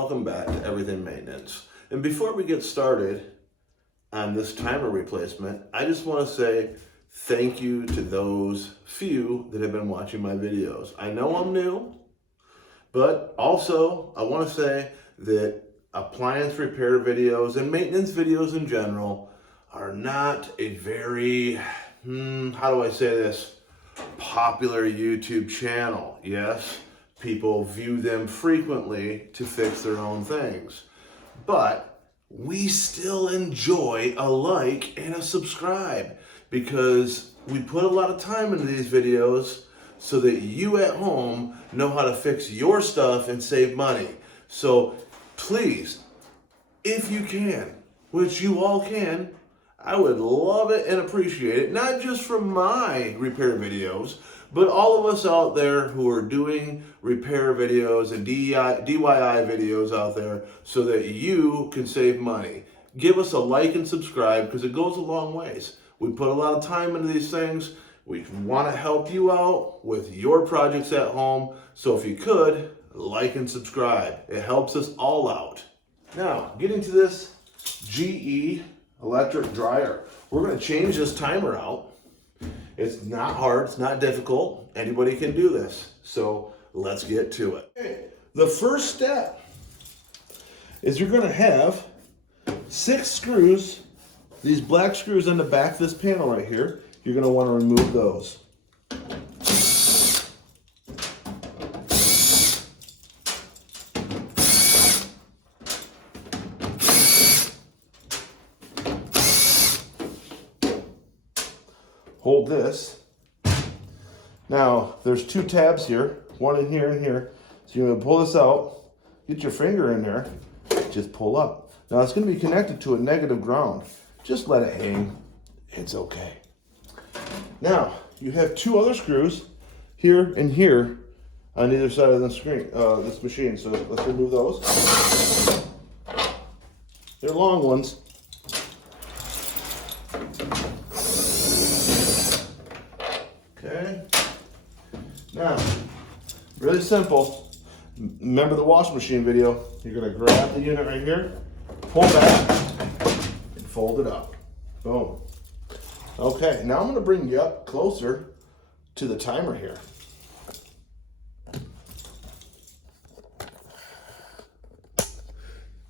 Welcome back to Everything Maintenance. And before we get started on this timer replacement, I just want to say thank you to those few that have been watching my videos. I know I'm new, but also I want to say that appliance repair videos and maintenance videos in general are not a very, how do I say this, popular YouTube channel. Yes, people view them frequently to fix their own things, but we still enjoy a like and a subscribe because we put a lot of time into these videos so that you at home know how to fix your stuff and save money. So please, if you can, which you all can, I would love it and appreciate it, not just from my repair videos, but all of us out there who are doing repair videos and DIY videos out there so that you can save money. Give us a like and subscribe because it goes a long ways. We put a lot of time into these things. We want to help you out with your projects at home. So if you could, like and subscribe. It helps us all out. Now, getting to this GE electric dryer. We're going to change this timer out. It's not hard, it's not difficult. Anybody can do this. So let's get to it. Okay. The first step is you're going to have 6 screws, these black screws on the back of this panel right here. You're going to want to remove those. Hold this. Now, there's 2 tabs here, one in here and here. So you're going to pull this out, get your finger in there, just pull up. Now, it's going to be connected to a negative ground. Just let it hang. It's okay. Now, you have 2 other screws here and here on either side of the screen, this machine. So let's remove those. They're long ones. Okay. Now, really simple. Remember the washing machine video? You're going to grab the unit right here, pull back, and fold it up. Boom. Okay, now I'm going to bring you up closer to the timer here.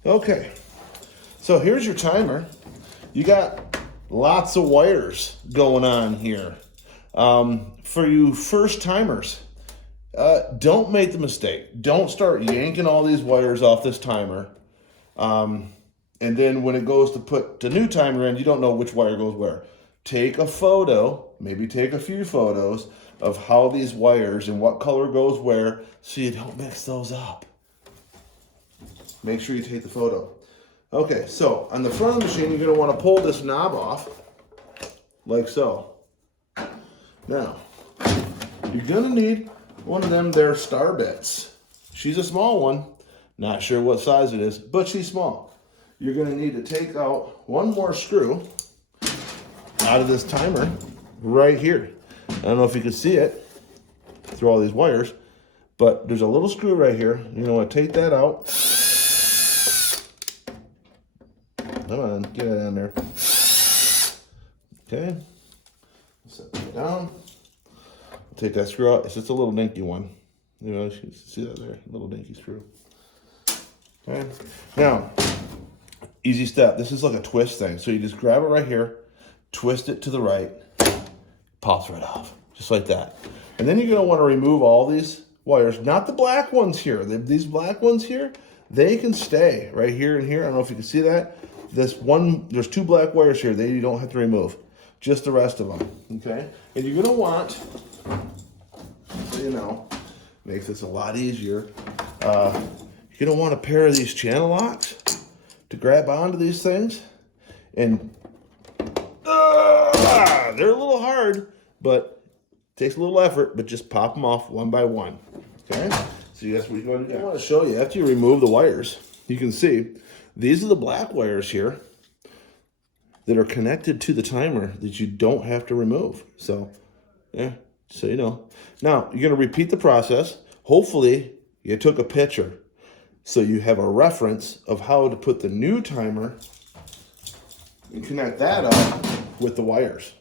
Okay, so here's your timer. You got lots of wires going on here. For you first timers, don't make the mistake. Don't start yanking all these wires off this timer. And then when it goes to put the new timer in, you don't know which wire goes where. Take a photo, maybe take a few photos of how these wires and what color goes where so you don't mix those up. Make sure you take the photo. Okay, so on the front of the machine, you're going to want to pull this knob off like so. Now, you're going to need one of them there star bits. She's a small one. Not sure what size it is, but she's small. You're going to need to take out one more screw out of this timer right here. I don't know if you can see it through all these wires, but there's a little screw right here. You're going to want to take that out. Come on, get it down there. Okay. Set that down. Take that screw out. It's just a little dinky one. You know, you can see that there, little dinky screw. Okay. Now, easy step. This is like a twist thing. So you just grab it right here, twist it to the right, pops right off, just like that. And then you're going to want to remove all these wires, not the black ones here. These black ones here, they can stay right here and here. I don't know if you can see that. This one, there's 2 black wires here. You don't have to remove. Just the rest of them, okay? And you're gonna want, so you know, makes this a lot easier. You're gonna want a pair of these channel locks to grab onto these things. And they're a little hard, but it takes a little effort, but just pop them off one by one, okay? So that's what you're going to do. I want to show you, after you remove the wires, you can see, these are the black wires here that are connected to the timer that you don't have to remove. So, yeah, so you know. Now, you're going to repeat the process. Hopefully, you took a picture. so you have a reference of how to put the new timer and connect that up with the wires.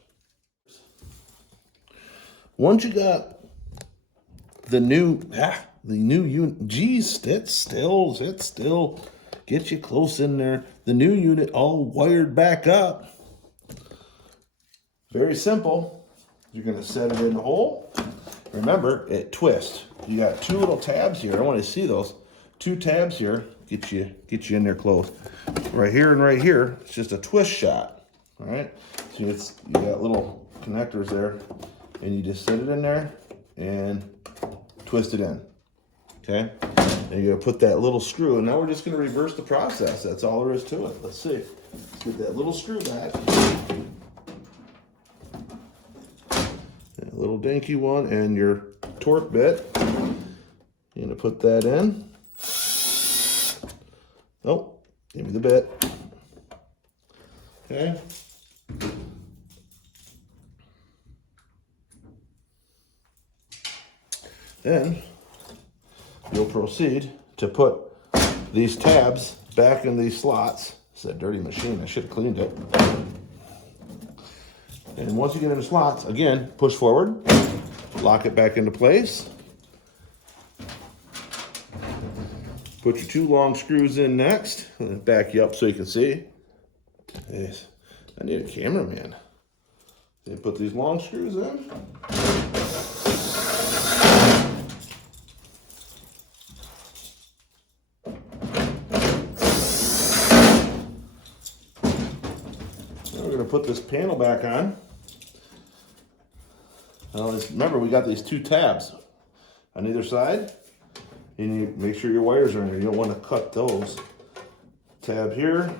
Once you got the new unit, geez, sit still, get you close in there. The new unit all wired back up. Very simple. You're gonna set it in the hole. Remember, it twists. You got two little tabs here. I want to see those. Two tabs here. Get you in there close. Right here and right here. It's just a twist shot. All right. So you got little connectors there, and you just set it in there and twist it in. Okay. And you're gonna put that little screw. And now we're just gonna reverse the process. That's all there is to it. Let's see. Let's get that little screw back. That little dinky one and your torque bit. You're gonna put that in. Oh, give me the bit. Okay. Then you'll proceed to put these tabs back in these slots. It's that dirty machine, I should have cleaned it. And once you get in the slots, again, push forward, lock it back into place. Put your two long screws in next. I'm gonna back you up so you can see. Yes. I need a cameraman. Then put these long screws in. Now we're gonna put this panel back on. Now remember, we got these two tabs on either side. And you make sure your wires are in there. You don't want to cut those. Tab here,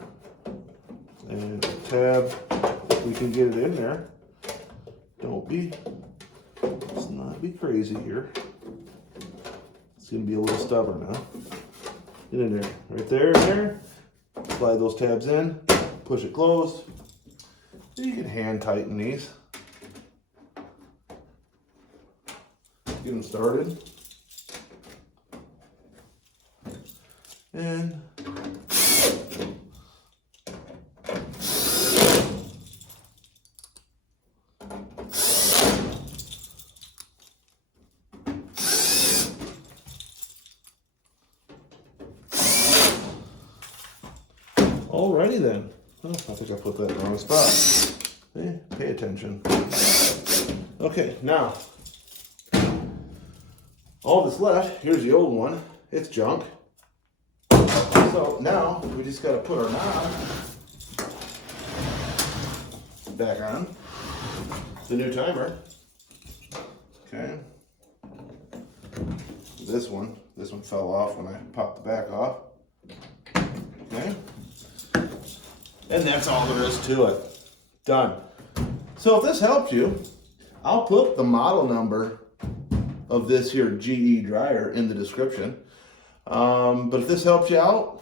and tab, if we can get it in there. Let's not be crazy here. It's gonna be a little stubborn now. Get in there, right there, in there. Slide those tabs in, push it closed. You can hand tighten these. Get them started. And alrighty then. Oh, I think I put that in the wrong spot. Hey, pay attention. Okay, now all that's left, here's the old one. It's junk. So now we just got to put our knob back on the new timer. Okay. This one fell off when I popped the back off. Okay. And that's all there is to it. Done. So if this helped you, I'll put the model number of this here GE dryer in the description. But if this helps you out,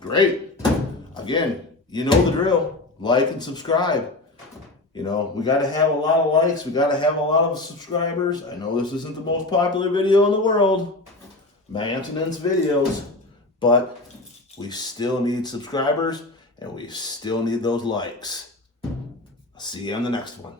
great. Again, you know the drill. Like and subscribe. You know, we got to have a lot of likes. We got to have a lot of subscribers. I know this isn't the most popular video in the world, Man-tenance videos, but we still need subscribers and we still need those likes. I'll see you on the next one.